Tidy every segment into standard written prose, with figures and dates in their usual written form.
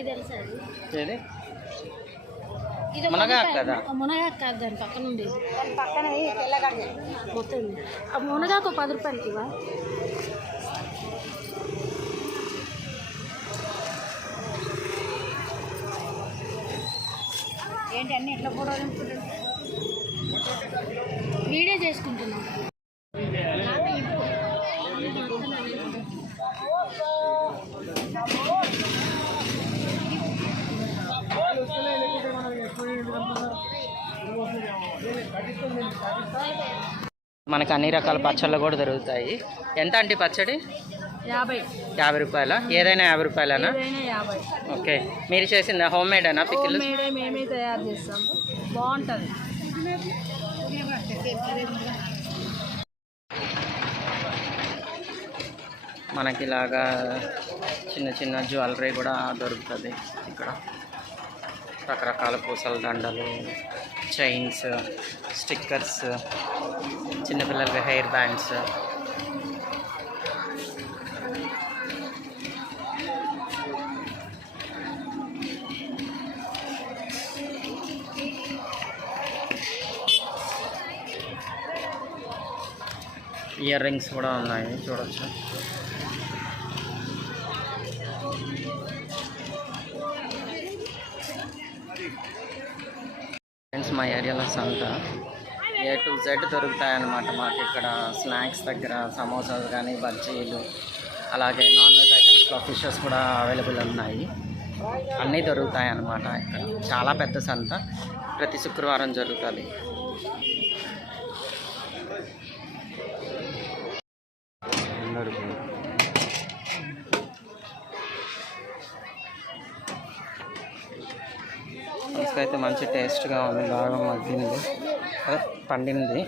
ఏది మునగాకు కదా? మునగాకు కాదు, దాని పక్కన ఉంది, దాని పక్కన మొత్తం ఆ మునగాకు 10 రూపాయలకి ఇవా. ఏంటి అన్నీ ఎట్లా ఫోటో వీడియో చేసుకుంటున్నాం. మనకు అన్ని రకాల పచ్చళ్ళు కూడా దొరుకుతాయి. ఎంత అంటే పచ్చడి? 50 రూపాయల? ఏదైనా 50 రూపాయలనా? ఓకే. మీరు చేసిందా? హోమ్ మేడేనా పికిల్? మేమే తయారు చేస్తాం, బాగుంటుంది. మనకి ఇలాగా చిన్న చిన్న జ్యువెలరీ కూడా దొరుకుతుంది ఇక్కడ. రకరకాల పూసల దండలు, చైన్స్, స్టిక్కర్స్, చిన్నపిల్లలకి హెయిర్ బ్యాండ్స్, ఇయర్ రింగ్స్ కూడా ఉన్నాయి, చూడొచ్చు. ఫ్రెండ్స్, మా ఏరియాలో సంత A to Z దొరుకుతాయన్నమాట. మాకు ఇక్కడ స్నాక్స్ దగ్గర సమోసాలు కానీ, బజ్జీలు, అలాగే నాన్ వెజ్ ఐటమ్స్లో ఫిషెస్ కూడా అవైలబుల్ ఉన్నాయి. అన్నీ దొరుకుతాయి అన్నమాట. ఇక్కడ చాలా పెద్ద సంత, ప్రతి శుక్రవారం జరుగుతుంది. అయితే మంచి టేస్ట్గా ఉంది, బాగా మగ్గింది, పండింది,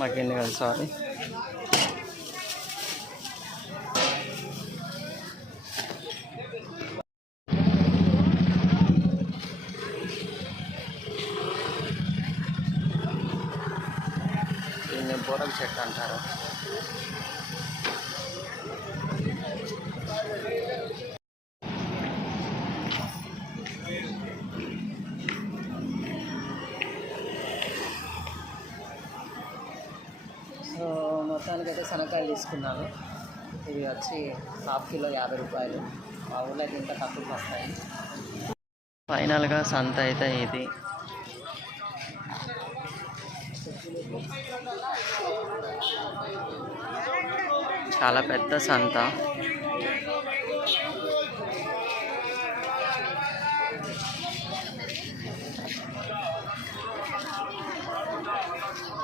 మగ్గింది కదా, సారీ. దీన్ని బోరల చెట్టు అంటారు. సో మొత్తానికైతే శనక్కాయలు తీసుకున్నాను. ఇవి వచ్చి ½ కిలో 50 రూపాయలు. మా ఊళ్ళో అయితే ఇంకా తక్కువకి వస్తాయి. ఫైనల్గా సంత అయితే ఇది. చాలా పెద్ద సంత.